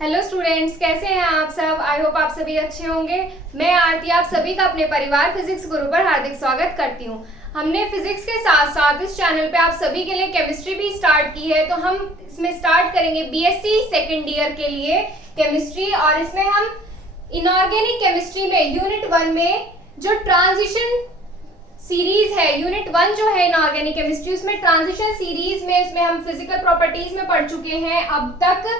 Hello students, कैसे हैं आप सब। आई होप आप सभी अच्छे होंगे। मैं आरती आप सभी का अपने परिवार फिजिक्स गुरु पर हार्दिक स्वागत करती हूँ। हमने फिजिक्स के साथ साथ इस चैनल पे आप सभी के लिए केमिस्ट्री भी स्टार्ट की है, तो हम इसमें स्टार्ट करेंगे बीएससी सेकेंड ईयर के लिए केमिस्ट्री। और इसमें हम इनऑर्गेनिक केमिस्ट्री में यूनिट 1 में जो ट्रांजिशन सीरीज है, यूनिट 1 जो है इनऑर्गेनिक केमिस्ट्री, उसमें ट्रांजिशन सीरीज में इसमें हम फिजिकल प्रॉपर्टीज में पढ़ चुके हैं अब तक।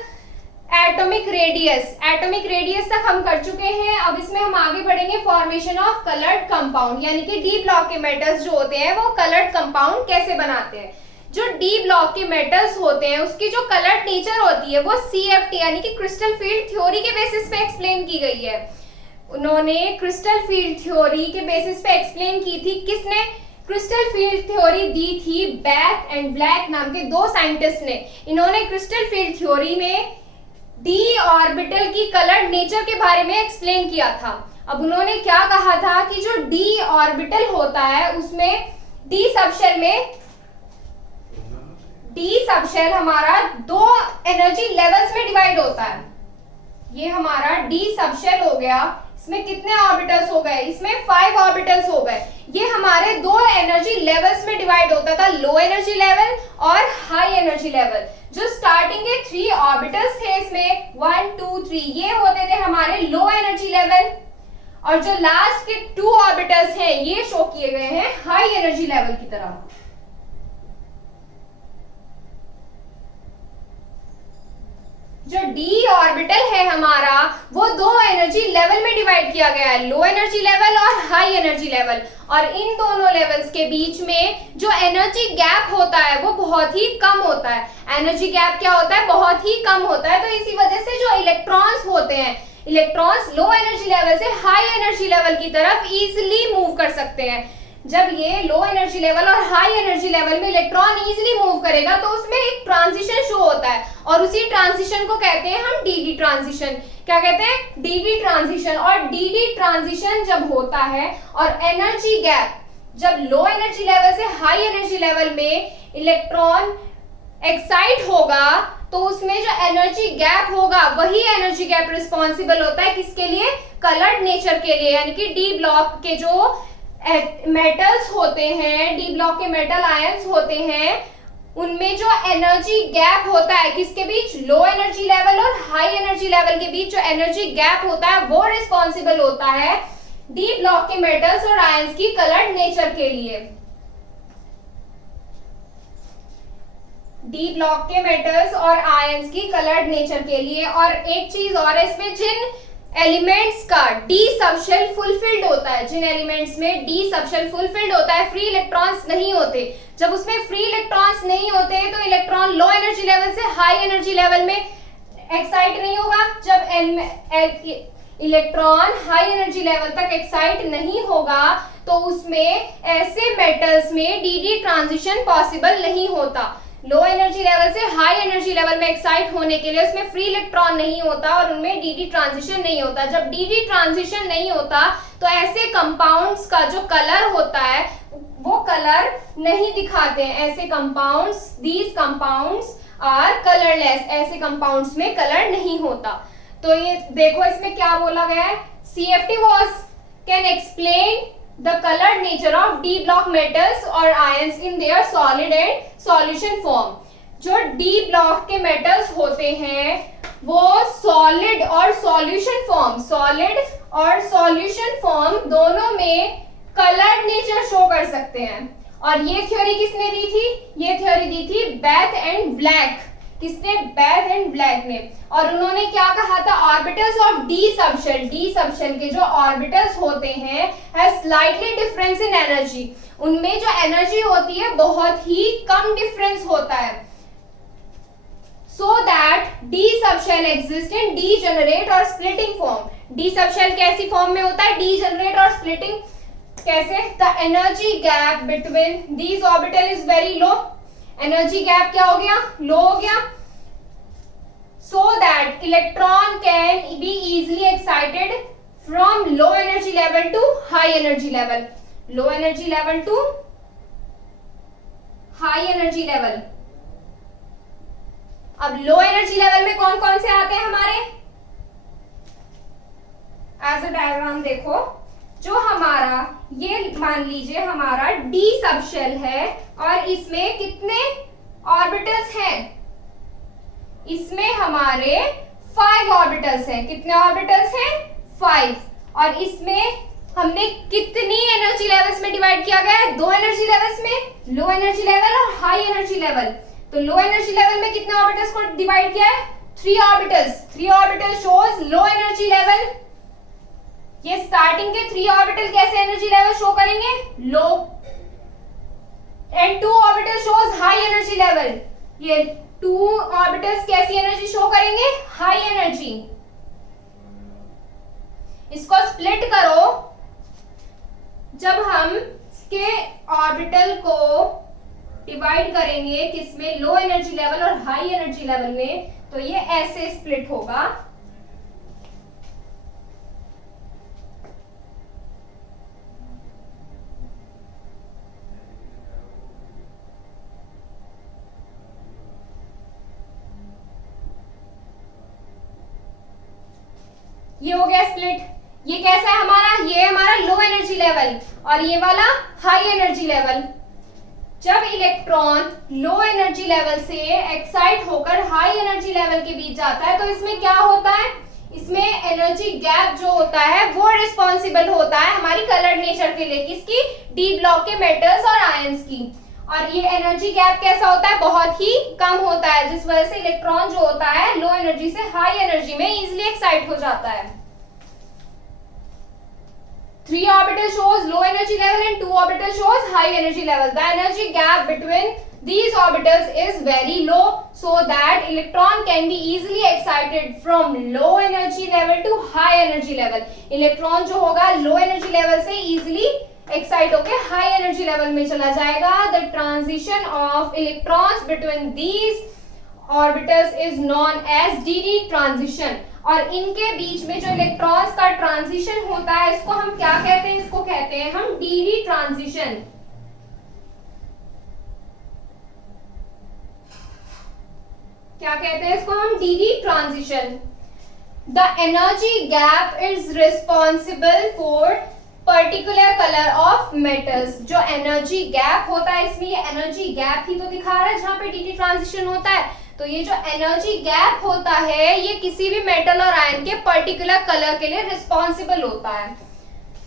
एटॉमिक रेडियस तक हम कर चुके हैं। अब इसमें हम आगे बढ़ेंगे फॉर्मेशन ऑफ कलर्ड कंपाउंड, यानी कि डी ब्लॉक के मेटल्स जो होते हैं वो कलर्ड कंपाउंड कैसे बनाते हैं। जो डी ब्लॉक के मेटल्स होते हैं उसकी जो कलर्ड नेचर होती है वो सीएफटी यानी कि क्रिस्टल फील्ड थ्योरी के बेसिस पे एक्सप्लेन की गई है। उन्होंने क्रिस्टल फील्ड थ्योरी के बेसिस पे एक्सप्लेन की थी। किसने क्रिस्टल फील्ड थ्योरी दी थी? बैक एंड ब्लैक नाम के दो साइंटिस्ट ने। इन्होंने क्रिस्टल फील्ड थ्योरी में डी ऑर्बिटल की कलर्ड नेचर के बारे में एक्सप्लेन किया था। अब उन्होंने क्या कहा था कि जो डी ऑर्बिटल होता है उसमें डी सबशेल हमारा दो एनर्जी लेवल्स में डिवाइड होता है। ये हमारा डी सबशेल हो गया, इसमें कितने ऑर्बिटल्स हो गए? इसमें 5 ऑर्बिटल्स हो गए। ये हमारे दो एनर्जी लेवल्स में डिवाइड होता था, लो एनर्जी लेवल और हाई एनर्जी लेवल। जो स्टार्टिंग के 3 ऑर्बिटल्स थे इसमें 1 2 3 ये होते थे हमारे लो एनर्जी लेवल, और जो लास्ट के 2 ऑर्बिटल्स हैं ये शो किए गए हैं हाई एनर्जी लेवल की तरह। जो डी ऑर्बिटल है हमारा वो दो एनर्जी लेवल में डिवाइड किया गया है, लो एनर्जी लेवल और हाई एनर्जी लेवल। और इन दोनों लेवल्स के बीच में जो एनर्जी गैप होता है वो बहुत ही कम होता है। एनर्जी गैप क्या होता है? बहुत ही कम होता है। तो इसी वजह से जो इलेक्ट्रॉन्स होते हैं, इलेक्ट्रॉन्स लो एनर्जी लेवल से हाई एनर्जी लेवल की तरफ इजिली मूव कर सकते हैं। जब ये लो एनर्जी लेवल और हाई एनर्जी लेवल में इलेक्ट्रॉन इजीली मूव करेगा तो उसमें एक ट्रांजिशन शो होता है, और उसी ट्रांजिशन को कहते हैं हम डीडी ट्रांजिशन। क्या कहते हैं? DD transition. और डीडी ट्रांजिशन जब होता है और एनर्जी गैप जब लो एनर्जी लेवल से हाई एनर्जी लेवल में इलेक्ट्रॉन एक्साइट होगा तो उसमें जो एनर्जी गैप होगा वही एनर्जी गैप रिस्पॉन्सिबल होता है किसके लिए? कलर्ड नेचर के लिए। यानी कि डी ब्लॉक के जो मेटल्स होते हैं, डी ब्लॉक के मेटल आयंस होते हैं, उनमें जो एनर्जी गैप होता है किसके बीच? लो एनर्जी लेवल और हाई एनर्जी लेवल के बीच जो एनर्जी गैप होता है वो रिस्पॉन्सिबल होता है डी ब्लॉक के मेटल्स और आयंस की कलर्ड नेचर के लिए। डी ब्लॉक के मेटल्स और आयंस की कलर्ड नेचर के लिए। और एक चीज और है इसमें, जिन एलिमेंट्स का डी सबशेल फुलफिल्ड होता है, जिन एलिमेंट्स में डी सबशेल फुलफिल्ड होता है, फ्री इलेक्ट्रॉन्स नहीं होते, जब उसमें फ्री इलेक्ट्रॉन्स नहीं होते तो इलेक्ट्रॉन लो एनर्जी लेवल से हाई एनर्जी लेवल में एक्साइट नहीं होगा। जब इलेक्ट्रॉन हाई एनर्जी लेवल तक एक्साइट नहीं होगा तो उसमें ऐसे मेटल्स में डी ट्रांजिशन पॉसिबल नहीं होता। लो एनर्जी लेवल से हाई एनर्जी लेवल में एक्साइट होने के लिए उसमें फ्री इलेक्ट्रॉन नहीं होता और उनमें डीडी ट्रांजिशन नहीं होता। जब डीडी ट्रांजिशन नहीं होता तो ऐसे कंपाउंड्स का जो कलर होता है वो कलर नहीं दिखाते हैं। ऐसे compounds, these compounds are colourless, ऐसे कंपाउंड्स में कलर नहीं होता। तो ये देखो इसमें क्या बोला गया है, CFT can explain the colored nature of D block metals or ions in their solid and solution form। जो D block के metals होते हैं वो solid और solution form दोनों में colored nature show कर सकते हैं। और ये थ्योरी किसने दी थी? ये थ्योरी दी थी बैथ एंड ब्लैक। किसने? बैथ एंड ब्लैक ने। और उन्होंने क्या कहा था? ऑर्बिटल्स ऑफ डी सबशेल के जो ऑर्बिटल्स होते हैं have slightly difference in energy, उनमें जो एनर्जी होती है बहुत ही कम डिफरेंस होता है। So that D subshell exist in degenerate और स्प्लिटिंग फॉर्म। डी सबशेल कैसी फॉर्म में होता है? डीजेनरेट और स्प्लिटिंग। कैसे? The energy gap between these orbital is very low. Energy gap क्या हो गया? लो हो गया। So that electron can be easily excited from low energy level to high energy level. Low energy level to high energy level. अब लो energy level में कौन कौन से आते हैं हमारे, एज अ डायग्राम देखो, जो हमारा ये मान लीजिए हमारा डी सब शेल है और इसमें कितने ऑर्बिटल्स हैं, इसमें हमारे 5 ऑर्बिटल्स हैं। कितने ऑर्बिटल्स हैं, 5। और इसमें हमने कितनी एनर्जी लेवल्स में डिवाइड किया गया है, 2 एनर्जी लेवल्स में, लो एनर्जी लेवल और हाई एनर्जी लेवल। तो लो एनर्जी लेवल में कितने ऑर्बिटल्स को डिवाइड किया है, 3 orbitals. 3 orbital shows low energy level. ये स्टार्टिंग के 3 ऑर्बिटल कैसे एनर्जी लेवल शो करेंगे, low, and 2 orbital shows high energy level. ये 2 ऑर्बिटल्स कैसी एनर्जी शो करेंगे, हाई एनर्जी। इसको स्प्लिट करो, जब हम इसके ऑर्बिटल को डिवाइड करेंगे किसमें, लो एनर्जी लेवल और हाई एनर्जी लेवल में, तो ये ऐसे स्प्लिट होगा। ये हो गया स्प्लिट। ये कैसा है हमारा, ये हमारा लो एनर्जी लेवल और ये वाला हाई एनर्जी लेवल। जब इलेक्ट्रॉन लो एनर्जी लेवल से एक्साइट होकर हाई एनर्जी लेवल के बीच जाता है तो इसमें क्या होता है, इसमें एनर्जी गैप जो होता है वो रिस्पॉन्सिबल होता है हमारी कलर्ड नेचर के लिए, किसकी, डी ब्लॉक के मेटल्स और आयंस की। और ये एनर्जी गैप कैसा होता है, बहुत ही कम होता है, जिस वजह से इलेक्ट्रॉन जो होता है लो एनर्जी से हाई एनर्जी में इजीली एक्साइट हो जाता है। 3 orbital shows low energy level and 2 orbital shows high energy level. The energy gap between these orbitals is very low, so that electron can be easily excited from low energy level to high energy level. Electron जो होगा low energy level से easily excite होके high energy level में चला जाएगा. The transition of electrons between these orbitals is known as dd transition. और इनके बीच में जो इलेक्ट्रॉन्स का ट्रांजिशन होता है इसको हम क्या कहते हैं, इसको कहते हैं हम डी ट्रांजिशन। क्या कहते हैं इसको हम, D transition. The energy gap is responsible for particular colour of metals. जो एनर्जी गैप होता है इसमें, ये एनर्जी गैप ही तो दिखा रहा है जहां पे डी ट्रांजिशन होता है। तो ये जो एनर्जी गैप होता है ये किसी भी मेटल और आयन के पर्टिकुलर कलर के लिए रिस्पॉन्सिबल होता है।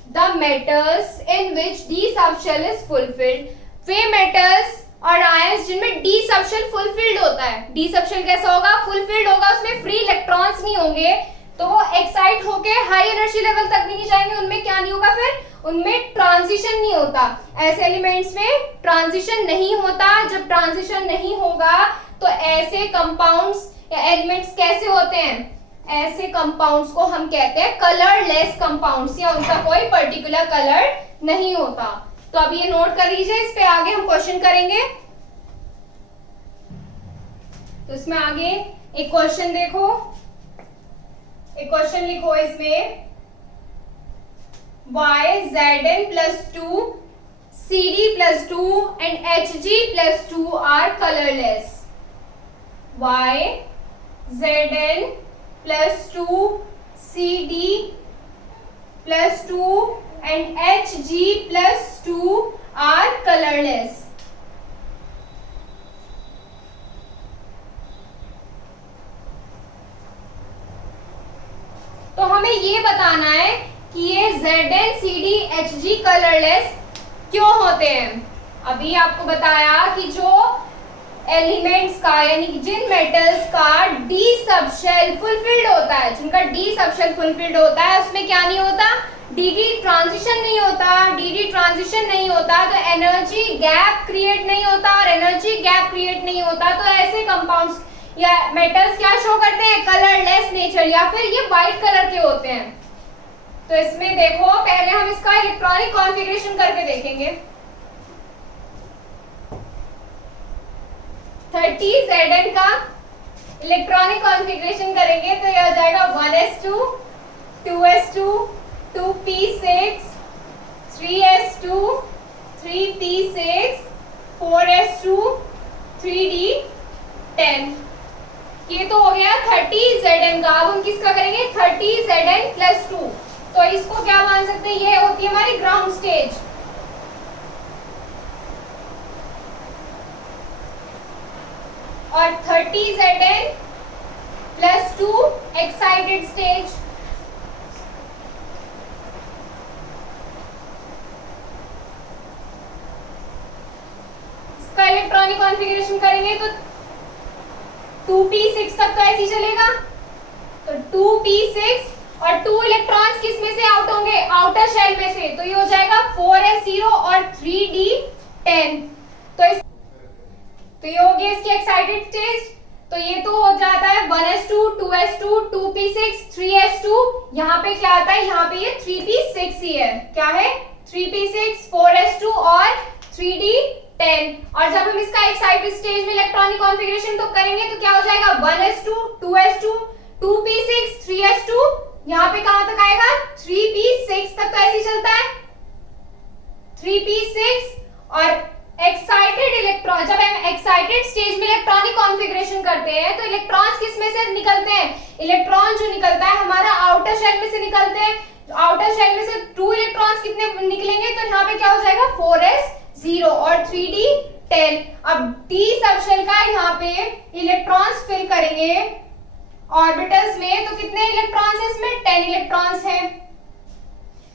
The metals in which D subshell is fulfilled, way metals और आयंस जिनमें डी सबशेल फुलफिल्ड होता है। डी सबशेल कैसा होगा, फुलफिल्ड होगा, उसमें फ्री इलेक्ट्रॉन्स नहीं होंगे, तो वो एक्साइट होके हाई एनर्जी लेवल तक भी नहीं जाएंगे। उनमें क्या नहीं होगा, फिर उनमें ट्रांजिशन नहीं होता। ऐसे एलिमेंट्स में ट्रांजिशन नहीं होता। जब ट्रांजिशन नहीं होगा तो ऐसे कंपाउंड्स या एलिमेंट्स कैसे होते हैं, ऐसे कंपाउंड्स को हम कहते हैं कलरलेस कंपाउंड्स, या उनका कोई पर्टिकुलर कलर नहीं होता। तो अब ये नोट कर लीजिए, इस पे आगे हम क्वेश्चन करेंगे। तो इसमें आगे एक क्वेश्चन देखो, एक क्वेश्चन लिखो इसमें, y zn+2 cd+2 and hg+2 are colorless. y zn+2 cd+2 and hg+2 are colorless. तो हमें ये बताना है कि ये Zn, Cd, Hg कलरलेस क्यों होते हैं। अभी आपको बताया कि जो एलिमेंट्स का यानी कि जिन मेटल्स का डी सबशेल फुलफिल्ड होता है, जिनका डी सबशेल फुलफिल्ड होता है, उसमें क्या नहीं होता, डी ट्रांजिशन नहीं होता। डी ट्रांजिशन नहीं होता तो एनर्जी गैप क्रिएट नहीं होता, और एनर्जी गैप क्रिएट नहीं होता तो ऐसे कंपाउंड्स या मेटल्स क्या शो करते हैं, कलरलेस नेचर, या फिर ये व्हाइट कलर के होते हैं। तो इसमें देखो, पहले हम इसका इलेक्ट्रॉनिक कॉन्फ़िगरेशन करके देखेंगे। 30 Zn का इलेक्ट्रॉनिक कॉन्फ़िगरेशन करेंगे तो यह हो जाएगा 1s2 2s2 2p6 3s2 3p6 4s2 3d10। ये तो हो गया 30Zn का। अब हम किसका करेंगे 30Zn+2। तो इसको क्या मान सकते हैं, ये होती है हमारी ग्राउंड स्टेज। और 30Zn+2 एक्साइटेड स्टेज। इसका इलेक्ट्रॉनिक कॉन्फ़िगरेशन करेंगे तो 2p6 तक तो ऐसे ही चलेगा। तो 2p6 और 2 इलेक्ट्रॉन्स किस में से आउट होंगे, आउटर शेल में से। तो ये हो जाएगा 4s0 और 3d10। तो ये हो गया इसकी एक्साइटेड स्टेज। तो ये तो हो जाता है 1s2 2s2 2p6 3s2। यहाँ पे क्या आता है, यहाँ पे ये 3p6 ही है। क्या है 3p6 4s2 और 3d10। और जब हम इसका एक्साइटेड स्टेज में इलेक्ट्रॉनिक कॉन्फ़िगरेशन तो करेंगे तो क्या हो जाएगा 1s2 2s2 2p6 3s2। यहाँ पे कहां तक आएगा 3p6 तक तो ऐसे ही चलता है 3p6। और एक्साइटेड इलेक्ट्रॉन, जब हम एक्साइटेड स्टेज में इलेक्ट्रॉनिक कॉन्फ़िगरेशन करते हैं तो इलेक्ट्रॉन्स किस में से निकलते हैं, इलेक्ट्रॉन जो निकलता है हमारा आउटर शेल में से निकलते हैं। आउटर शेल में से 2 इलेक्ट्रॉन्स कितने निकलेंगे, तो यहाँ पे क्या हो जाएगा 4s0 और 3d10। अब d सबशेल का यहाँ पे इलेक्ट्रॉन्स फिल करेंगे ऑर्बिटल्स में, तो कितने इलेक्ट्रॉन्स है इसमें 10 इलेक्ट्रॉन्स हैं।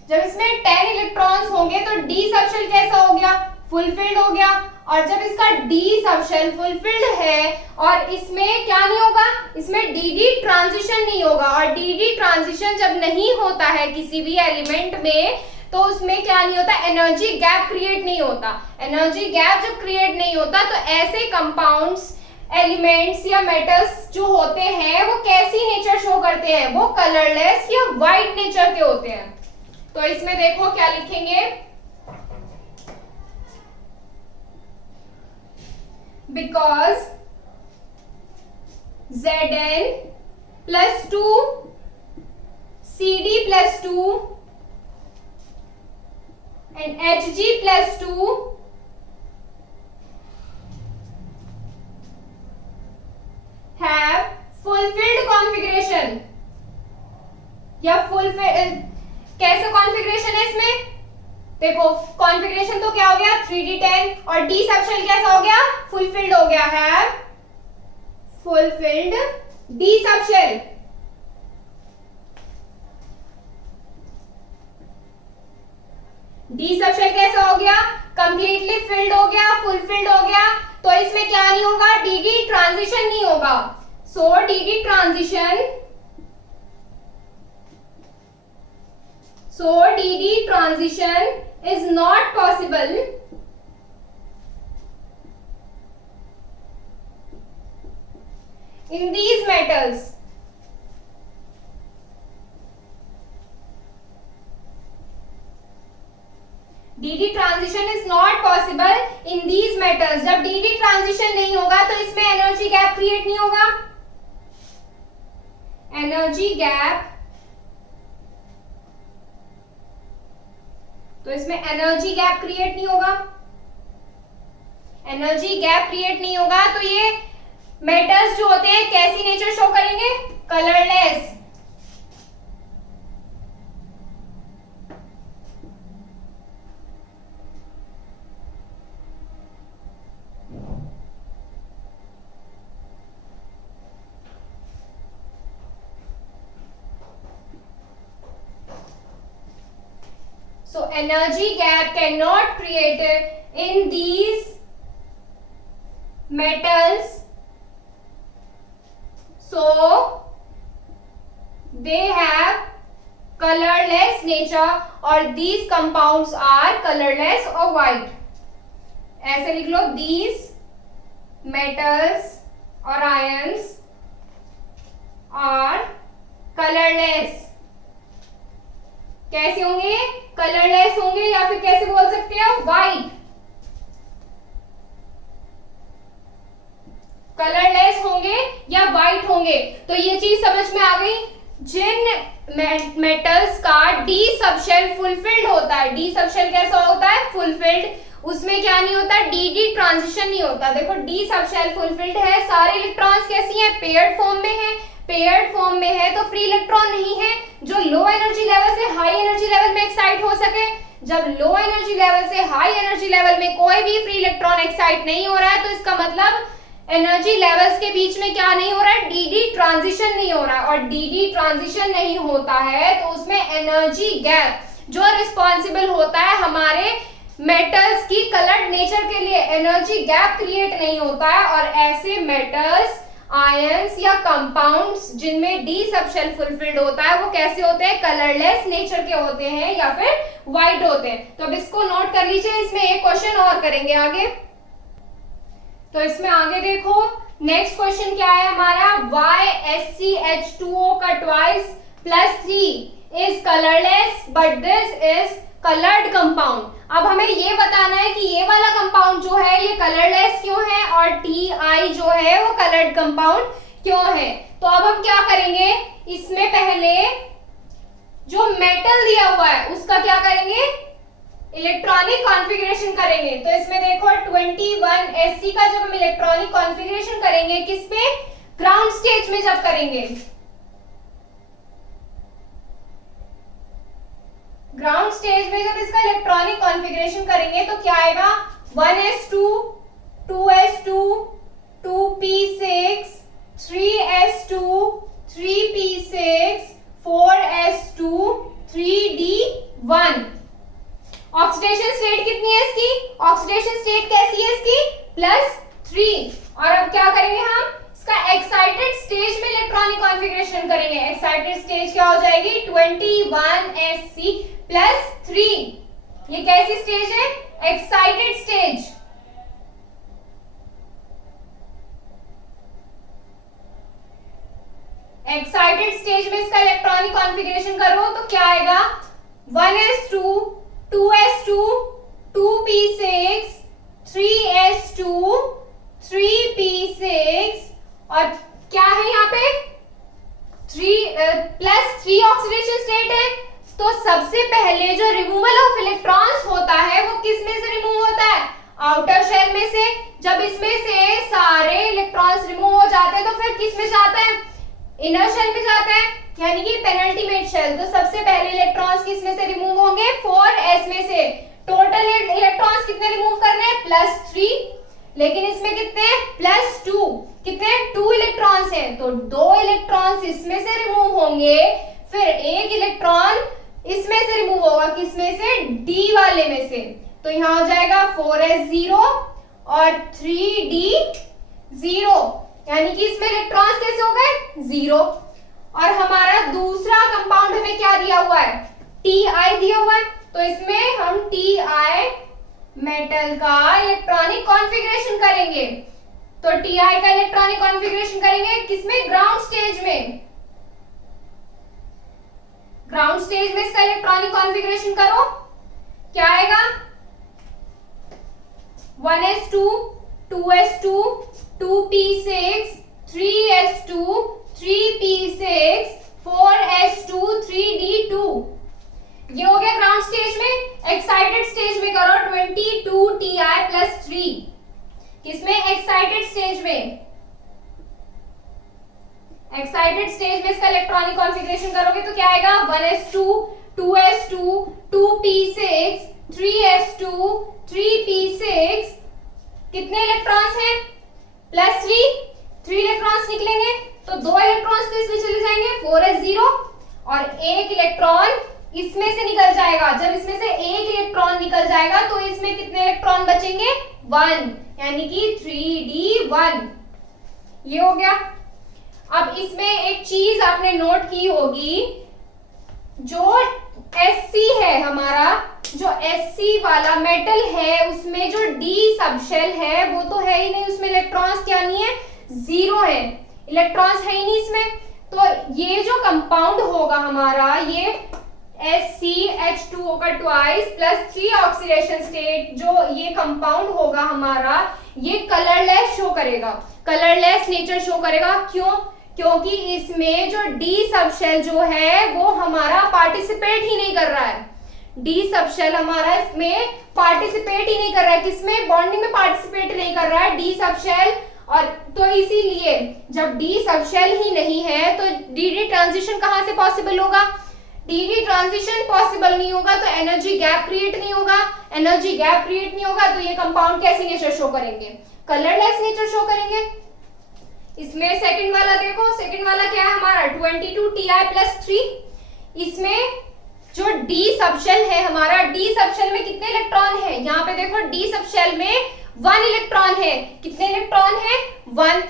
जब इसमें 10 इलेक्ट्रॉन्स होंगे तो d सबशेल कैसा हो गया, फुलफिल्ड हो गया। और जब इसका d सबशेल फुलफिल्ड है और इसमें क्या नहीं होगा, इसमें dd ट्रांजिशन नहीं होगा। और dd ट्रांजिशन जब नहीं होता है किसी भी एलिमेंट में तो उसमें क्या नहीं होता, एनर्जी गैप क्रिएट नहीं होता। एनर्जी गैप जब क्रिएट नहीं होता तो ऐसे कंपाउंड्स एलिमेंट्स या मेटल्स जो होते हैं वो कैसी नेचर शो करते हैं, वो कलरलेस या वाइट नेचर के होते हैं। तो इसमें देखो क्या लिखेंगे, because Zn+2 Cd+2 and Hg+2 have fulfilled configuration। या फुलफिल कैसे कॉन्फ़िगरेशन है इसमें, देखो कॉन्फ़िगरेशन तो क्या हो गया 3d10 और d सबशेल कैसा हो गया, फुलफिल्ड हो गया है, fulfilled d subshell. d subshell कैसा हो गया, कंप्लीटली फिल्ड हो गया, फुलफिल्ड हो गया। तो इसमें क्या नहीं होगा, dd ट्रांजिशन नहीं होगा। सो dd transition is not possible in these metals। dd transition is not possible in these metals। जब dd ट्रांजिशन नहीं होगा तो इसमें एनर्जी गैप क्रिएट नहीं होगा, एनर्जी गैप, तो इसमें एनर्जी गैप क्रिएट नहीं होगा, एनर्जी गैप क्रिएट नहीं होगा। तो ये मेटल्स जो होते हैं कैसी नेचर शो करेंगे, colourless. So energy gap cannot create in these metals, so they have colorless nature or these compounds are colorless or white। ऐसे लिख लो, these metals or ions are colorless। कैसे होंगे, कलरलेस होंगे, या फिर कैसे बोल सकते हैं वाइट, कलरलेस होंगे या वाइट होंगे। तो ये चीज समझ में आ गई। जिन मेटल्स का डी सबशेल फुलफिल्ड होता है, डी सबशेल कैसा होता है, फुलफिल्ड उसमें क्या नहीं होता, डी डी ट्रांजिशन नहीं होता। देखो डी सब शेल फुलफिल्ड है, सारे इलेक्ट्रॉन्स कैसी हैं, पेयर्ड फॉर्म में है। पेयर्ड फॉर्म में है तो फ्री इलेक्ट्रॉन नहीं है जो लो एनर्जी लेवल से हाई एनर्जी लेवल में एक्साइट हो सके। जब लो एनर्जी लेवल से हाई एनर्जी लेवल में कोई भी फ्री इलेक्ट्रॉन एक्साइट नहीं हो रहा है तो इसका मतलब एनर्जी लेवल्स के बीच में क्या नहीं हो रहा है, डीडी ट्रांजिशन नहीं हो रहा है। और डीडी ट्रांजिशन नहीं होता है तो उसमें एनर्जी गैप जो रिस्पॉन्सिबल होता है हमारे मेटल्स की कलर्ड नेचर के लिए, एनर्जी गैप क्रिएट नहीं होता है। और ऐसे मेटल्स, आयंस या कंपाउंड्स जिनमें डी सब शेल फुलफिल्ड होता है वो कैसे होते हैं, कलरलेस नेचर के होते हैं या फिर व्हाइट होते हैं। तो अब इसको नोट कर लीजिए, इसमें एक क्वेश्चन और करेंगे आगे। तो इसमें आगे देखो नेक्स्ट क्वेश्चन क्या है हमारा, YSCH2O का twice +3 is colourless but this is coloured compound. अब हमें ये बताना है कि ये वाला कंपाउंड जो है ये कलरलेस क्यों है और Ti जो है वो कलर्ड कंपाउंड क्यों है। तो अब हम क्या करेंगे, इसमें पहले जो मेटल दिया हुआ है उसका क्या करेंगे, इलेक्ट्रॉनिक कॉन्फ़िगरेशन करेंगे। तो इसमें देखो 21Sc का जब हम इलेक्ट्रॉनिक कॉन्फ़िगरेशन करेंगे किस पे, ग्राउंड स्टेज में जब करेंगे, ग्राउंड स्टेज में जब इसका इलेक्ट्रॉनिक कॉन्फ़िगरेशन करेंगे तो क्या आएगा, 1s2 2s2 2p6 3s2 3p6 4s2 3d1। Oxidation state कितनी है इसकी, ऑक्सीडेशन स्टेट कैसी है इसकी, +3। और अब क्या करेंगे हम, इसका एक्साइटेड स्टेज में इलेक्ट्रॉनिक कॉन्फ़िगरेशन करेंगे। एक्साइटेड स्टेज क्या हो जाएगी, 21Sc +3। ये कैसी स्टेज है, एक्साइटेड स्टेज। एक्साइटेड स्टेज में इसका इलेक्ट्रॉनिक कॉन्फ़िगरेशन करो तो क्या आएगा, 1s2 2s2 2p6 3s2 3p6 और क्या है यहाँ पे 3 ऑक्सीडेशन स्टेट है। तो सबसे पहले जो रिमूवल ऑफ इलेक्ट्रॉन्स होता है वो किस में से रिमूव होता है, आउटर शेल में से। जब इसमें से सारे इलेक्ट्रॉन्स रिमूव हो जाते हैं तो फिर किस में जाता है, इनर शेल में जाता है, यानी कि पेनल्टीमेट शेल। तो सबसे पहले इलेक्ट्रॉन्स किस में से रिमूव होंगे, 4s में से। टोटल इलेक्ट्रॉन्स कितने रिमूव करने हैं, +3, लेकिन इसमें कितने हैं, +2। कितने, 2 इलेक्ट्रॉन्स हैं तो 2 इलेक्ट्रॉन्स इसमें से रिमूव होंगे, फिर एक इलेक्ट्रॉन इसमें से रिमूव होगा, किसमें से, D वाले में से। तो यहाँ हो जाएगा 4s0 और 3d0, यानी कि इसमें इलेक्ट्रॉन्स कैसे हो गए, 0। और हमारा दूसरा कंपाउंड हमें क्या दिया हुआ है, Ti दिया हुआ है। तो इसमें हम Ti मेटल का इलेक्ट्रॉनिक कॉन्फ़िगरेशन करेंगे। तो Ti का इलेक्ट्रॉनिक कॉन्फ़िगरेशन करेंगे किसमें, ग्राउंड स्टेज में। ग्राउंड स्टेज में इसका इलेक्ट्रॉनिक कॉन्फ़िगरेशन करो, क्या आएगा, 1s2 2s2 2p6 3s2 3p6 4s2 3d2। ये हो गया ग्राउंड स्टेज में। एक्साइटेड स्टेज में करो 22Ti +3, किसमें, एक्साइटेड स्टेज में। एक्साइटेड स्टेज में इसका इलेक्ट्रॉनिक कॉन्फ़िगरेशन करोगे तो क्या आएगा, 1s2 2s2 2p6 3s2 3p6। कितने इलेक्ट्रॉन्स हैं, +3, 3 इलेक्ट्रॉन्स निकलेंगे तो 2 इलेक्ट्रॉन्स तो इसमें चले जाएंगे, 4s0, और एक इलेक्ट्रॉन इसमें से निकल जाएगा। जब इसमें से एक इलेक्ट्रॉन निकल जाएगा तो इसमें कितने इलेक्ट्रॉन बचेंगे, 1, यानी कि 3d1। ये हो गया। अब इसमें एक चीज आपने नोट की होगी, जो Sc है हमारा, जो Sc वाला मेटल है उसमें जो D सब शेल है वो तो है ही नहीं, उसमें इलेक्ट्रॉन्स क्या नहीं है, 0 है, इलेक्ट्रॉन्स है ही नहीं इसमें। तो ये जो कंपाउंड होगा हमारा, ये SCH2O का ट्वाइस +3 ऑक्सीडेशन स्टेट, जो ये कंपाउंड होगा हमारा, ये कलरलेस शो करेगा, कलरलेस नेचर शो करेगा। क्यों, क्योंकि इसमें जो D सब शेल जो है वो हमारा पार्टिसिपेट ही नहीं कर रहा है। डी सब शेल हमारा इसमें पार्टिसिपेट ही नहीं कर रहा है, किसमें, बॉन्डिंग में पार्टिसिपेट नहीं कर रहा है डी सब शेल। और तो इसीलिए जब डी सब शेल ही नहीं है तो डी डी ट्रांजिशन कहां से पॉसिबल होगा, डी डी ट्रांजिशन पॉसिबल नहीं होगा तो एनर्जी गैप क्रिएट नहीं होगा, एनर्जी गैप क्रिएट नहीं होगा तो ये कंपाउंड कैसी नेचर शो करेंगे, कलरलेस नेचर शो करेंगे। इसमें सेकंड वाला देखो, सेकंड वाला क्या है हमारा 22Ti+3। इसमें जो डी सबशेल है हमारा, डी सबशेल में कितने इलेक्ट्रॉन है, यहाँ पे देखो डी सबशेल में 1 इलेक्ट्रॉन है, कितने इलेक्ट्रॉन है 1।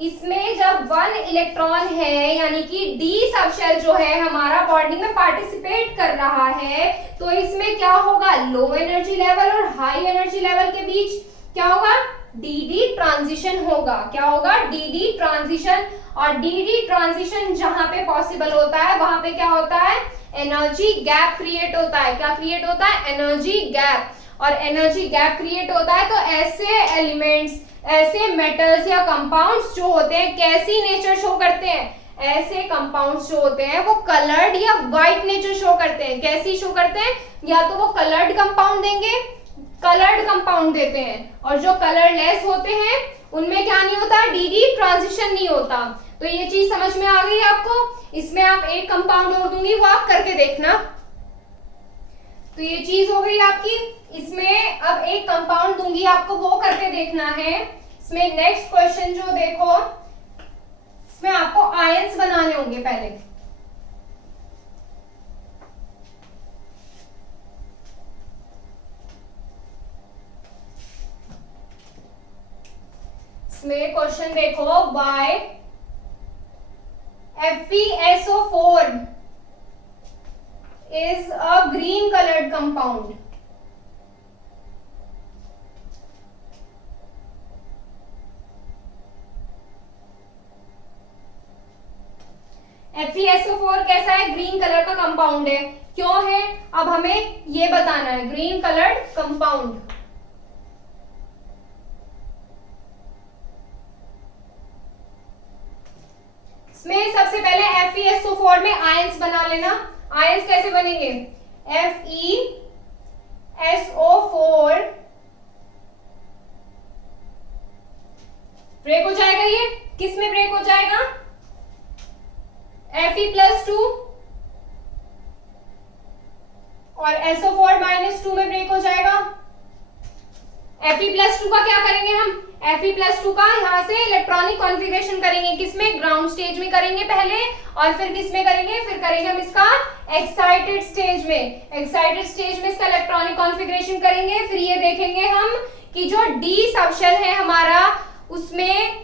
इसमें जब 1 इलेक्ट्रॉन है यानी कि डी सबशेल जो है हमारा बॉन्डिंग में पार्टिसिपेट कर रहा है, तो इसमें क्या होगा, लो एनर्जी लेवल और हाई एनर्जी लेवल के बीच क्या होगा, डी ट्रांजिशन होगा। क्या होगा, डी ट्रांजिशन। और डी ट्रांजिशन जहां पे पॉसिबल होता है वहां पे क्या होता है, एनर्जी गैप क्रिएट होता है। क्या क्रिएट होता है, एनर्जी गैप। और एनर्जी गैप क्रिएट होता है तो ऐसे एलिमेंट्स, ऐसे मेटल्स या कंपाउंड्स जो होते हैं कैसी नेचर शो करते हैं, ऐसे कंपाउंड्स जो होते हैं वो कलर्ड या व्हाइट नेचर शो करते हैं। कैसी शो करते हैं, या तो वो कलर्ड कंपाउंड देंगे, कलर्ड कंपाउंड देते हैं, और जो कलरलेस होते हैं उनमें क्या नहीं होता, डी ट्रांजिशन नहीं होता। तो ये चीज समझ में आ गई आपको। इसमें आप एक कंपाउंड और दूंगी, वो आप करके देखना। तो ये चीज हो गई आपकी। इसमें अब एक कंपाउंड दूंगी आपको, वो करके देखना है। इसमें नेक्स्ट क्वेश्चन जो देखो, इसमें आपको आयंस बनाने होंगे पहले। इसमें क्वेश्चन देखो, Y FeSO4 is a green colored compound. FeSO4 कैसा है, ग्रीन कलर का कंपाउंड है। क्यों है, अब हमें ये बताना है, ग्रीन कलर्ड कंपाउंड। इसमें सबसे पहले FeSO4 में आयंस बना लेना। आयंस कैसे बनेंगे, FeSO4 ब्रेक हो जाएगा, ये किस में ब्रेक हो जाएगा, Fe+2 और SO4-2 में ब्रेक हो जाएगा। Fe+2 का क्या करेंगे हम, Fe+2 का यहाँ से इलेक्ट्रॉनिक कॉन्फ़िगरेशन करेंगे, किसमें, ग्राउंड स्टेज में करेंगे पहले, और फिर किसमें करेंगे, फिर करेंगे हम इसका एक्साइटेड स्टेज में। एक्साइटेड स्टेज में इसका इलेक्ट्रॉनिक कॉन्फ़िगरेशन करेंगे। फिर ये देखेंगे हम कि जो डी सबशेल है हमारा, उसमें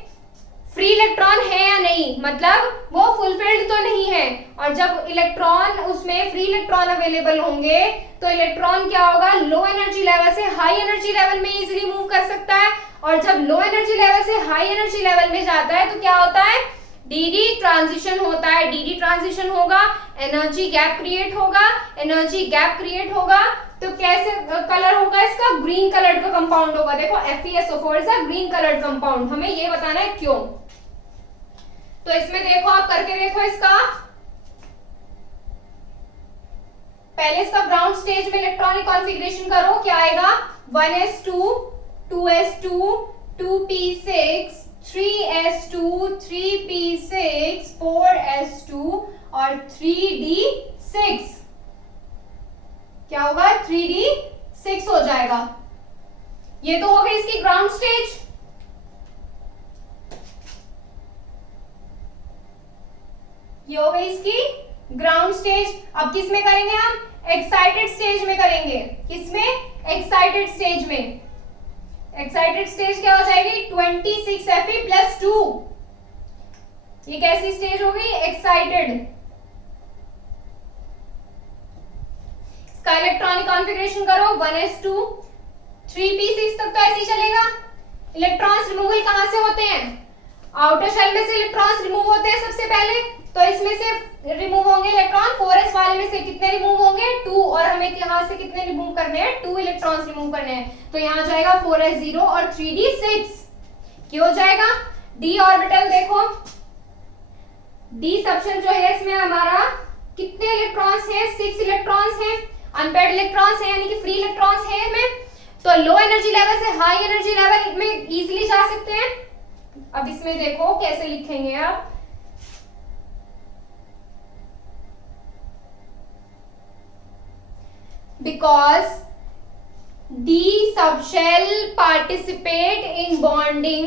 फ्री इलेक्ट्रॉन है या नहीं, मतलब वो फुलफिल्ड तो नहीं है। और जब इलेक्ट्रॉन, उसमें फ्री इलेक्ट्रॉन अवेलेबल होंगे तो इलेक्ट्रॉन क्या होगा, लो एनर्जी लेवल से हाई एनर्जी लेवल में इजीली मूव कर सकता है। और जब लो एनर्जी लेवल से हाई एनर्जी लेवल में जाता है तो क्या होता है, डी ट्रांजिशन होता है। डी ट्रांजिशन होगा, एनर्जी गैप क्रिएट होगा। एनर्जी गैप क्रिएट होगा तो कैसे कलर होगा इसका, ग्रीन कलर्ड का कंपाउंड होगा। देखो FeSO4 is a green coloured compound, हमें ये बताना है क्यों। तो इसमें देखो, आप करके देखो इसका, पहले इसका ग्राउंड स्टेज में इलेक्ट्रॉनिक कॉन्फ़िगरेशन करो, क्या आएगा, 1s2 2s2 2p6 3s2 3p6 4s2 और 3d6। क्या होगा, 3d6 हो जाएगा। ये तो हो गई इसकी ग्राउंड स्टेज। ये हो गई इसकी ग्राउंड स्टेज। अब किस में करेंगे हम, एक्साइटेड स्टेज में करेंगे। किसमें, एक्साइटेड स्टेज में। एक्साइटेड स्टेज क्या हो जाएगी, 26Fe+2। ये कैसी स्टेज हो गई, एक्साइटेड। इसका इलेक्ट्रॉनिक कॉन्फ़िगरेशन करो, 1s2 3p6 तक तो ऐसे ही चलेगा। इलेक्ट्रॉन्स रिमूवल कहां से होते हैं, आउटर शेल में से इलेक्ट्रॉन्स रिमूव होते हैं सबसे पहले। तो इसमें से रिमूव होंगे इलेक्ट्रॉन, 4s वाले में से कितने रिमूव होंगे, 2। और हमें यहाँ से कितने रिमूव करने हैं, 2 इलेक्ट्रॉन्स रिमूव करने हैं। तो यहाँ जाएगा 4s0 और 3d6। क्यों हो जाएगा, d ऑर्बिटल देखो, d सबशेल जो है इसमें हमारा कितने इलेक्ट्रॉन्स हैं, 6 इलेक्ट्रॉन्स हैं। अनपेयर्ड इलेक्ट्रॉन्स है यानी कि फ्री इलेक्ट्रॉन्स है इनमें, तो लो एनर्जी लेवल से हाई एनर्जी लेवल में इजीली जा सकते हैं। अब इसमें देखो कैसे लिखेंगे आप, because D subshell participate in bonding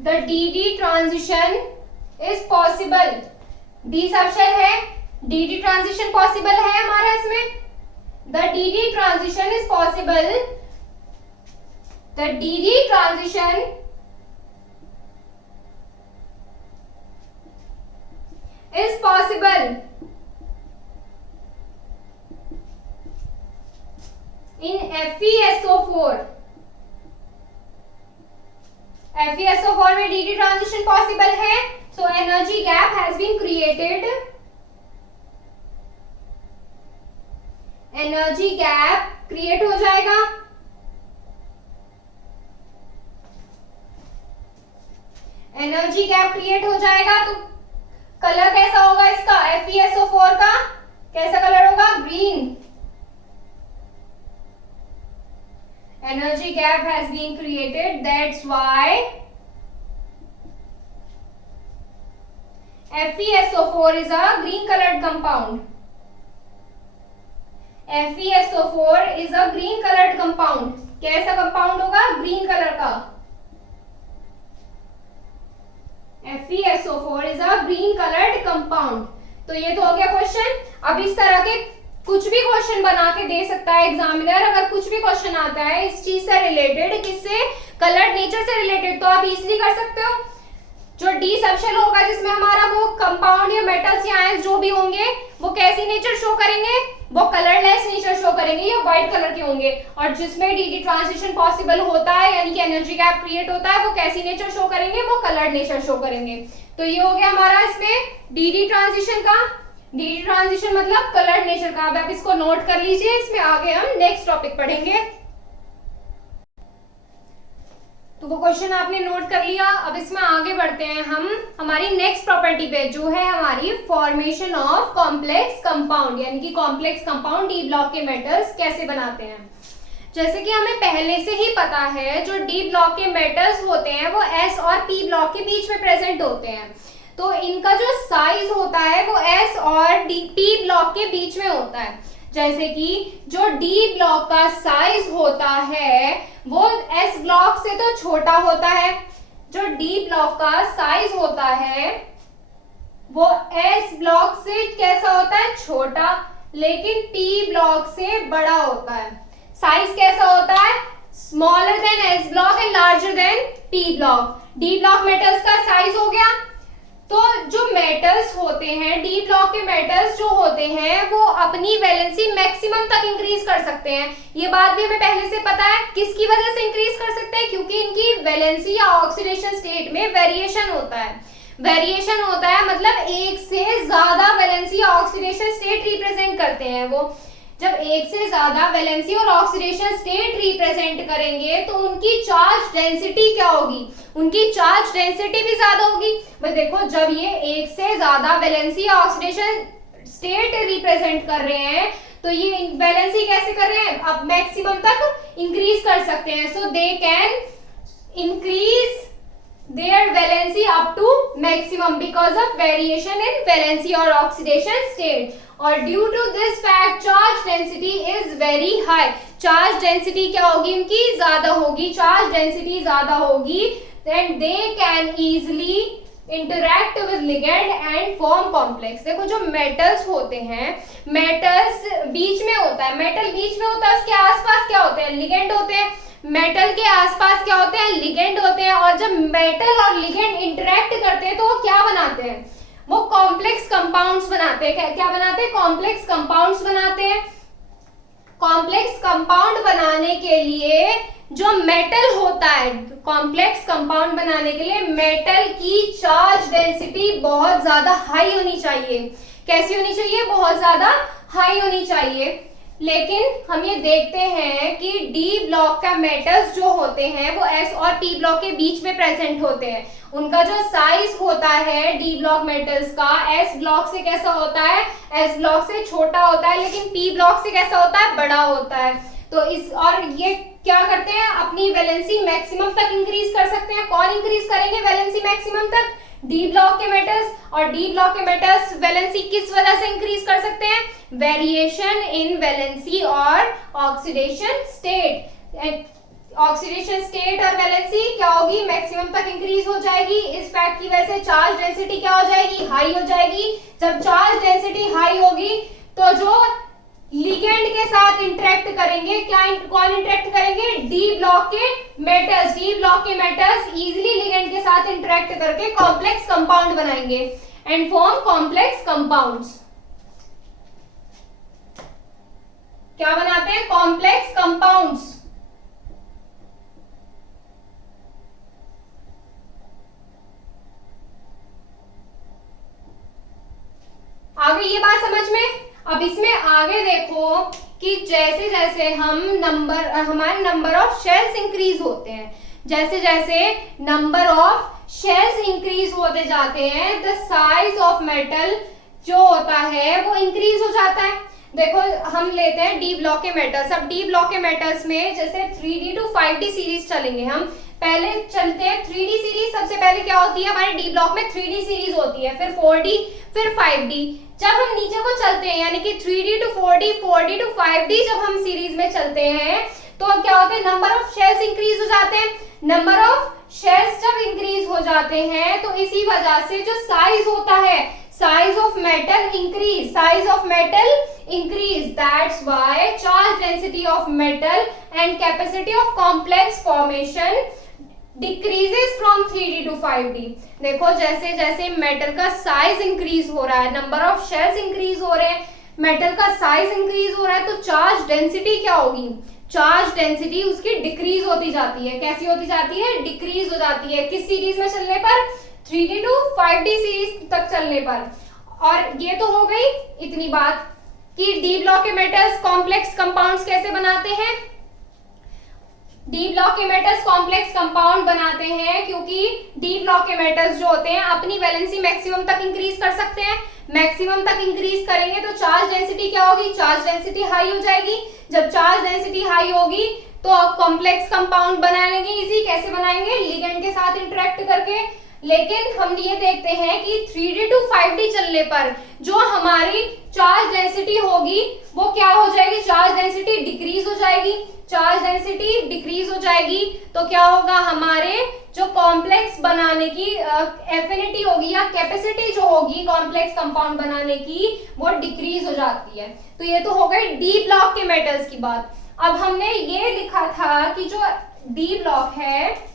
the DD transition is possible। D subshell है, DD ट्रांजिशन पॉसिबल है हमारा इसमें, the DD transition is possible, the DD transition is possible in FeSO4। FeSO4 में DD ट्रांजिशन पॉसिबल है, so energy gap has been created, energy gap create हो जाएगा, energy gap create हो जाएगा। तो कलर कैसा होगा इसका, FeSO4 का कैसा कलर होगा, green. Energy gap has been created, that's why FeSO4 is a green colored compound। FeSO4 is a green colored compound। कैसा कंपाउंड होगा, ग्रीन कलर का। FeSO4 is a green colored compound। तो ये तो हो गया क्वेश्चन। अब इस तरह के कुछ भी क्वेश्चन बना के दे सकता है एग्जामिनर, अगर कुछ भी क्वेश्चन आता है इस चीज से रिलेटेड, किससे, कलर्ड नेचर से रिलेटेड, तो आप इजीली कर सकते हो। जो डी सबशेल होगा जिसमें हमारा वो कंपाउंड या मेटल्स या आयंस जो भी होंगे वो कैसी नेचर शो करेंगे, वो कलरलेस नेचर शो करेंगे, ये व्हाइट कलर के होंगे। और जिसमें डीडी ट्रांजिशन पॉसिबल होता है यानी कि एनर्जी गैप क्रिएट होता है, वो कैसी नेचर शो करेंगे, वो कलर्ड नेचर शो करेंगे। तो ये हो गया हमारा इसमें डीडी ट्रांजिशन का, डीडी ट्रांजिशन मतलब कलर्ड नेचर का। अब आप इसको नोट कर लीजिए, इसमें आगे हम नेक्स्ट टॉपिक पढ़ेंगे। तो वो क्वेश्चन आपने नोट कर लिया। अब इसमें आगे बढ़ते हैं हम हमारी नेक्स्ट प्रॉपर्टी पे, जो है हमारी फॉर्मेशन ऑफ कॉम्प्लेक्स कंपाउंड, यानी कि कॉम्प्लेक्स कंपाउंड डी ब्लॉक के मेटल्स कैसे बनाते हैं। जैसे कि हमें पहले से ही पता है जो डी ब्लॉक के मेटल्स होते हैं वो एस और पी ब्लॉक के बीच में प्रेजेंट होते हैं, तो इनका जो साइज होता है वो एस और पी ब्लॉक के बीच में होता है। जैसे कि जो डी ब्लॉक का साइज होता है वो एस ब्लॉक से तो छोटा होता है, जो डी ब्लॉक का साइज होता है वो एस ब्लॉक से कैसा होता है, छोटा, लेकिन पी ब्लॉक से बड़ा होता है। साइज कैसा होता है, smaller than S block and larger than P block. D block metals का साइज हो गया। तो जो मेटल्स होते हैं, डी ब्लॉक के मेटल्स जो होते हैं वो अपनी वैलेंसी मैक्सिमम तक इंक्रीज कर सकते हैं। ये बात भी हमें पहले से पता है, किसकी वजह से इंक्रीज कर सकते हैं, क्योंकि इनकी वैलेंसी या ऑक्सीडेशन स्टेट में वेरिएशन होता है। वेरिएशन होता है मतलब एक से ज्यादा वैलेंसी या ऑक्सीडेशन स्टेट रिप्रेजेंट करते हैं वो। जब एक से ज्यादा वैलेंसी और ऑक्सीडेशन स्टेट रिप्रेजेंट करेंगे तो उनकी चार्ज डेंसिटी क्या होगी, उनकी चार्ज डेंसिटी भी ज्यादा होगी। भाई देखो, जब ये एक से ज्यादा वैलेंसी या ऑक्सीडेशन स्टेट रिप्रेजेंट कर रहे हैं तो ये वैलेंसी कैसे कर रहे हैं, अब मैक्सिमम तक इंक्रीज कर सकते हैं। So they can increase their valency up to maximum because of variation in valency or oxidation state, और due to this fact charge density is very high। charge density क्या होगी, इनकी ज्यादा होगी, charge density ज्यादा होगी, then they can easily interact with ligand and form complex। देखो जो मेटल्स होते हैं, मेटल्स बीच में होता है, मेटल बीच में होता है, उसके आसपास क्या होते हैं, लिगेंड होते हैं। मेटल के आसपास क्या होते हैं, लिगेंड होते हैं। और जब मेटल और लिगेंड इंटरेक्ट करते हैं तो वो क्या बनाते हैं, वो कॉम्प्लेक्स कंपाउंड्स बनाते हैं। क्या बनाते हैं, कॉम्प्लेक्स कंपाउंड्स बनाते हैं। कॉम्प्लेक्स कंपाउंड बनाने के लिए जो मेटल होता है, कॉम्प्लेक्स कंपाउंड बनाने के लिए मेटल की चार्ज डेंसिटी बहुत ज्यादा हाई होनी चाहिए। कैसी होनी चाहिए, बहुत ज्यादा हाई होनी चाहिए। लेकिन हम ये देखते हैं कि डी ब्लॉक का मेटल्स जो होते हैं वो एस और पी ब्लॉक के बीच में प्रेजेंट होते हैं। उनका जो साइज होता है डी ब्लॉक मेटल्स का एस ब्लॉक से कैसा होता है, एस ब्लॉक से छोटा होता है, लेकिन पी ब्लॉक से कैसा होता है, बड़ा होता है। तो इस और ये क्या करते हैं, अपनी वैलेंसी मैक्सिमम तक इंक्रीज कर सकते हैं। कौन इंक्रीज करेंगे वैलेंसी मैक्सिमम तक, डी ब्लॉक के मेटल्स। और डी ब्लॉक के मेटल्स वैलेंसी किस वजह से इंक्रीज कर सकते हैं, वेरिएशन इन वैलेंसी और ऑक्सीडेशन स्टेट। ऑक्सीडेशन स्टेट और वैलेंसी क्या होगी, मैक्सिमम तक इंक्रीज हो जाएगी। इस फैक्ट की वजह से चार्ज डेंसिटी क्या हो जाएगी, हाई हो जाएगी। जब चार्ज डेंसिटी हाई होगी तो जो लिगेंड के साथ इंटरेक्ट करेंगे, कौन इंटरेक्ट करेंगे, डी ब्लॉक के मेटल्स। डी ब्लॉक के मेटल्स इजीली लिगेंड के साथ इंटरेक्ट करके कॉम्प्लेक्स कंपाउंड बनाएंगे एंड फॉर्म कॉम्प्लेक्स कंपाउंड्स। क्या बनाते हैं, कॉम्प्लेक्स कंपाउंड्स। आगे ये बात समझ में। अब इसमें आगे देखो कि जैसे जैसे हमारे नंबर ऑफ शेल्स इंक्रीज होते हैं, जैसे जैसे नंबर ऑफ शेल्स इंक्रीज होते जाते हैं, द साइज ऑफ मेटल जो होता है वो इंक्रीज हो जाता है। देखो हम लेते हैं डी ब्लॉक के मेटल्स। अब डी ब्लॉक के मेटल्स में जैसे 3D to 5D सीरीज चलेंगे हम। पहले चलते हैं 3D सीरीज। सबसे पहले क्या होती है, हमारे डी ब्लॉक में 3D सीरीज होती है, फिर 4D, फिर 5D। जब हम नीचे को चलते हैं यानी कि 3D to 4D, 4D to 5D जब हम सीरीज में चलते हैं तो क्या होता है, नंबर ऑफ शेल्स इंक्रीज हो जाते हैं। नंबर ऑफ शेल्स जब इंक्रीज हो जाते हैं तो इसी वजह से जो साइज होता है, size of metal increase, size of metal increase, that's why charge density of metal and capacity of complex formation decreases from 3D to 5D। देखो जैसे जैसे मेटल का साइज इंक्रीज हो रहा है, नंबर ऑफ शेल्स इंक्रीज हो रहे हैं, मेटल का साइज इंक्रीज हो रहा है, तो चार्ज डेंसिटी क्या होगी, चार्ज डेंसिटी उसकी डिक्रीज होती जाती है। कैसी होती जाती है, डिक्रीज हो जाती है। किस सीरीज में चलने पर, 3D to 5D सीरीज तक चलने पर। और ये तो हो गई इतनी बात कि डी ब्लॉक के मेटल्स कॉम्प्लेक्स कंपाउंड्स कैसे बनाते हैं। डी ब्लॉक के मेटल्स कॉम्प्लेक्स कंपाउंड बनाते हैं क्योंकि डी ब्लॉक के मेटल्स जो होते हैं अपनी वैलेंसी मैक्सिमम तक इंक्रीज कर सकते हैं। मैक्सिमम तक इंक्रीज करेंगे तो चार्ज डेंसिटी क्या होगी, चार्ज डेंसिटी हाई हो जाएगी। जब चार्ज डेंसिटी हाई होगी तो कॉम्प्लेक्स कंपाउंड बनाएंगे। इसी कैसे बनाएंगे, लिगेंड के साथ इंटरेक्ट करके। लेकिन हम ये देखते हैं कि 3D to 5D चलने पर जो हमारी चार्ज डेंसिटी होगी वो क्या हो जाएगी, चार्ज डेंसिटी डिक्रीज हो जाएगी। चार्ज डेंसिटी डिक्रीज हो जाएगी तो क्या होगा, हमारे जो कॉम्प्लेक्स बनाने की एफिनिटी होगी या कैपेसिटी जो होगी कॉम्प्लेक्स कंपाउंड बनाने की वो डिक्रीज हो जाती है। तो ये तो हो गई डी ब्लॉक के मेटल्स की बात। अब हमने ये लिखा था कि जो डी ब्लॉक है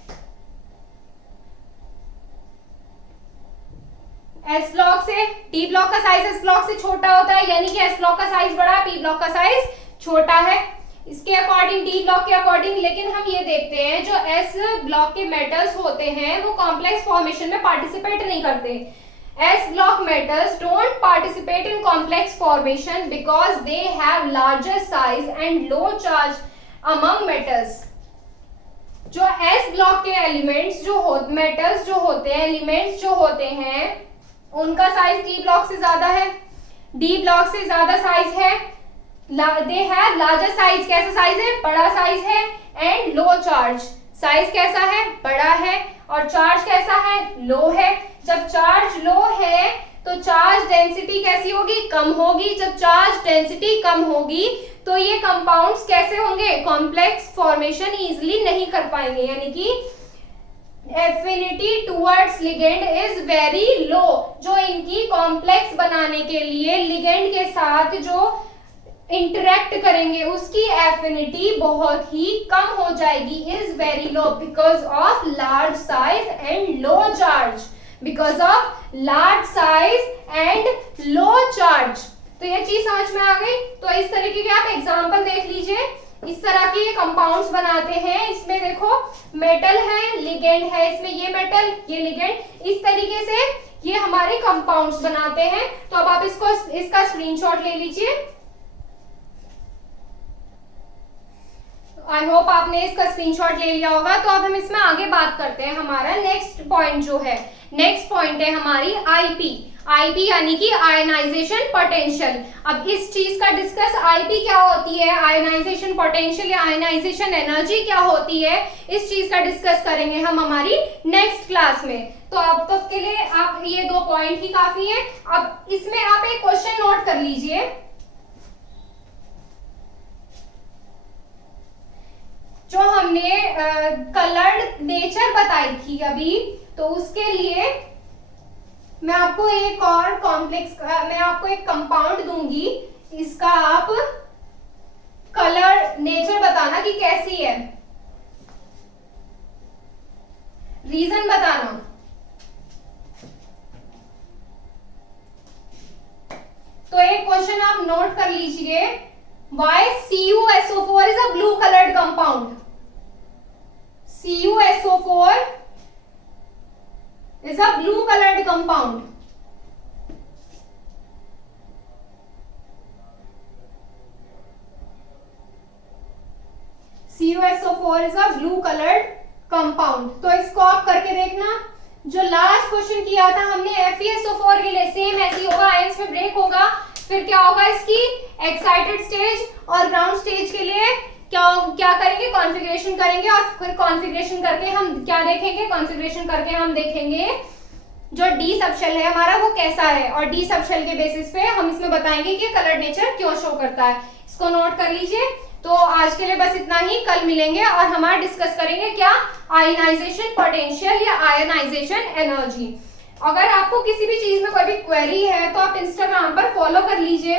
एस ब्लॉक से, डी ब्लॉक का साइज एस ब्लॉक से छोटा होता है, यानी कि एस ब्लॉक का साइज बड़ा है, पी ब्लॉक का साइज छोटा है इसके अकॉर्डिंग, डी ब्लॉक के अकॉर्डिंग। लेकिन हम ये देखते हैं जो एस ब्लॉक के मेटल्स होते हैं वो कॉम्प्लेक्स फॉर्मेशन में पार्टिसिपेट नहीं करते। S block metals don't participate in complex formation because they have larger size and low charge among metals. जो एस ब्लॉक के एलिमेंट्स मेटल्स जो होते हैं, एलिमेंट्स जो होते हैं उनका साइज डी ब्लॉक से ज्यादा है, डी ब्लॉक से ज्यादा साइज है। दे हैव लार्जर साइज, कैसा साइज है, बड़ा साइज है, एंड लो चार्ज, साइज कैसा है, बड़ा है, और चार्ज कैसा है, लो है। जब चार्ज लो है तो चार्ज डेंसिटी कैसी होगी, कम होगी। जब चार्ज डेंसिटी कम होगी तो ये कंपाउंड्स कैसे होंगे, कॉम्प्लेक्स फॉर्मेशन इजिली नहीं कर पाएंगे, यानी कि affinity towards ligand is very low. जो इनकी कॉम्प्लेक्स बनाने के लिए लिगेंड के साथ जो इंटरेक्ट करेंगे उसकी एफिनिटी बहुत ही कम हो जाएगी, is very low because of large size and low charge, because of large size and low charge. तो ये चीज समझ में आ गई। तो इस तरीके के आप एग्जांपल देख लीजिए, इस तरह के ये कंपाउंड्स बनाते हैं। इसमें देखो मेटल है, लिगेंड है, इसमें ये मेटल ये लिगेंड, इस तरीके से ये हमारे कंपाउंड्स बनाते हैं। तो अब आप इसका स्क्रीनशॉट ले लीजिए। आई होप आपने इसका स्क्रीनशॉट ले लिया होगा। तो अब हम इसमें आगे बात करते हैं। हमारा नेक्स्ट पॉइंट जो है, नेक्स्ट पॉइंट है हमारी आईपी। आईपी यानी कि आयनाइजेशन पोटेंशियल। अब इस चीज का डिस्कस, आईपी क्या होती है, आयनाइजेशन पोटेंशियल या आयनाइजेशन एनर्जी क्या होती है, इस चीज का डिस्कस करेंगे हम हमारी नेक्स्ट क्लास में। तो अब तक के लिए आप ये 2 पॉइंट ही काफी है। अब इसमें आप एक क्वेश्चन नोट कर लीजिए। जो हमने कलर्ड नेचर बताई थी अभी, तो उसके लिए मैं आपको एक और कॉम्प्लेक्स, मैं आपको एक कंपाउंड दूंगी, इसका आप कलर नेचर बताना कि कैसी है, रीजन बताना। तो एक क्वेश्चन आप नोट कर लीजिए, why CuSO4 is a blue colored compound? CuSO4 is a blue colored compound. CuSO4 is a blue colored compound. तो इसको आप करके देखना। जो लास्ट क्वेश्चन किया था हमने FeSO4 के लिए, सेम ऐसे होगा, आयंस में ब्रेक होगा, फिर क्या होगा इसकी एक्साइटेड स्टेज और ग्राउंड स्टेज के लिए क्या करेंगे, कॉन्फ़िगरेशन करेंगे, और फिर कॉन्फ़िगरेशन करके हम क्या देखेंगे, कॉन्फ़िगरेशन करके हम देखेंगे जो डी सबशेल है हमारा वो कैसा है, और डी सबशेल के बेसिस पे हम इसमें बताएंगे कि कलर नेचर क्यों शो करता है। इसको नोट कर लीजिए। तो आज के लिए बस इतना ही, कल मिलेंगे और हमारा डिस्कस करेंगे क्या, आयनाइजेशन पोटेंशियल या आयनाइजेशन एनर्जी। अगर आपको किसी भी चीज में कोई भी क्वेरी है तो आप इंस्टाग्राम पर फॉलो कर लीजिए।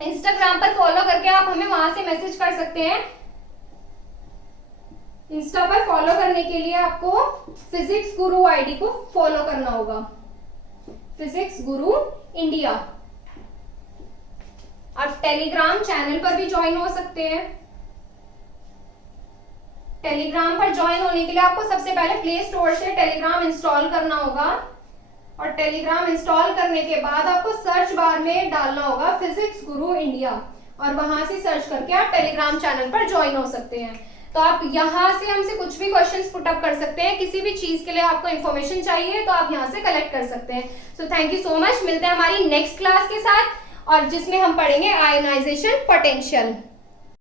इंस्टाग्राम पर फॉलो करके आप हमें वहां से मैसेज कर सकते हैं। इंस्टा पर फॉलो करने के लिए आपको फिजिक्स गुरु आईडी को फॉलो करना होगा, फिजिक्स गुरु इंडिया। आप टेलीग्राम चैनल पर भी ज्वाइन हो सकते हैं। टेलीग्राम पर ज्वाइन होने के लिए आपको सबसे पहले प्ले स्टोर से टेलीग्राम इंस्टॉल करना होगा, और टेलीग्राम इंस्टॉल करने के बाद आपको सर्च बार में डालना होगा फिजिक्स गुरु इंडिया, और वहां से सर्च करके आप टेलीग्राम चैनल पर ज्वाइन हो सकते हैं। तो आप यहाँ से हमसे कुछ भी क्वेश्चंस पुट अप कर सकते हैं, किसी भी चीज के लिए आपको इन्फॉर्मेशन चाहिए तो आप यहाँ से कलेक्ट कर सकते हैं। So thank you so much. मिलते हैं हमारी नेक्स्ट क्लास के साथ, और जिसमें हम पढ़ेंगे आयनाइजेशन पोटेंशियल।